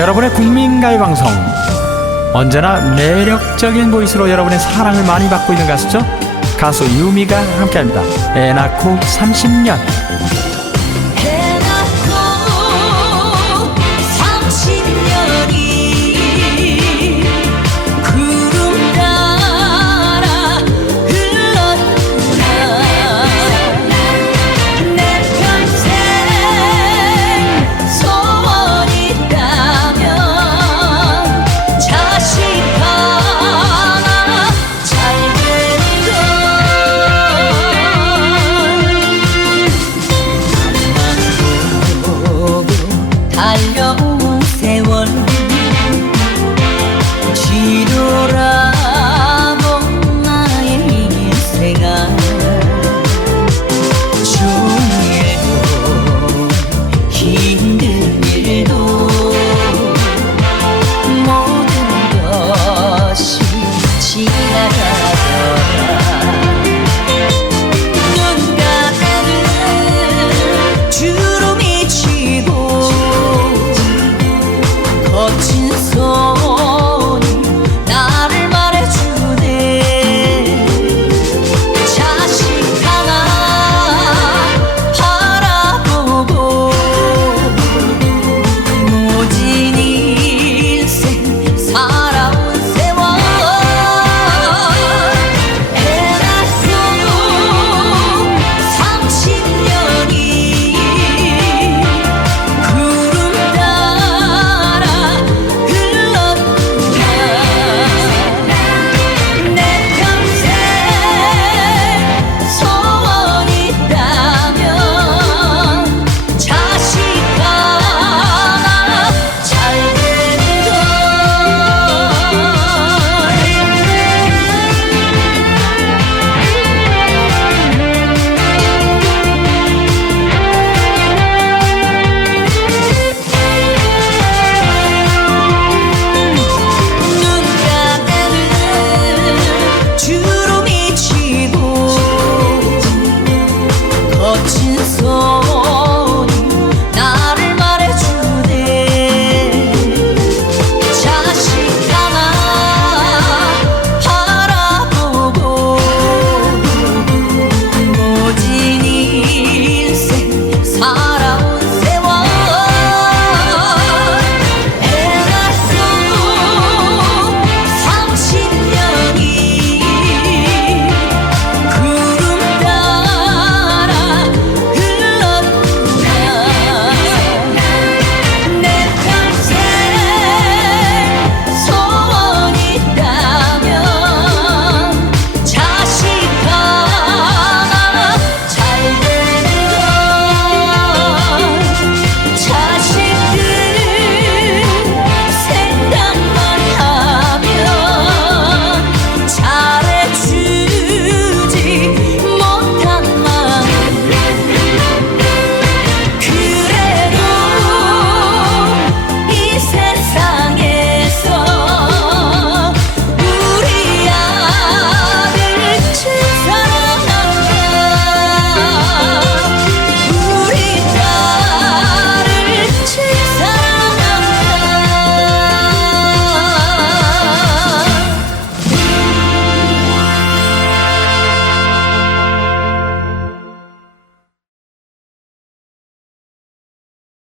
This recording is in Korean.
여러분의 국민가요 방송. 언제나 매력적인 보이스로 여러분의 사랑을 많이 받고 있는 가수죠. 가수 유미가 함께합니다. 애 낳고 30년.